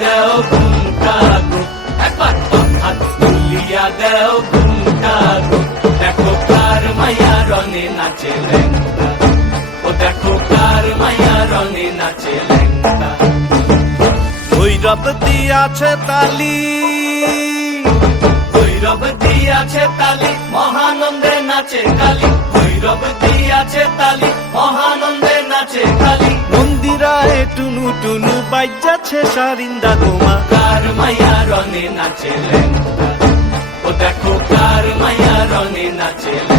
দেও ঘুমটা গো, একবার হাত তুলিয়া দেও ঘুমটা গো। দেখো কার মাইয়া রঙে নাচে ল্যাংটা, ও দেখো কার মাইয়া রঙে নাচে ল্যাংটা। ভৈরব দিয়াছে তালি, ভৈরব দিয়াছে তালি, মহানন্দে নাচে কালী। ভৈরব দিয়াছে তালি, মহানন্দে নাচে কালী। মন্দিরায় টুনু টুনু বাজ্যাছে সারিন্দা গোমা। কার মাইয়া রঙে নাচে ল্যাংটা, ও দেখো কার মাইয়া রঙে নাচে ল্যাংটা।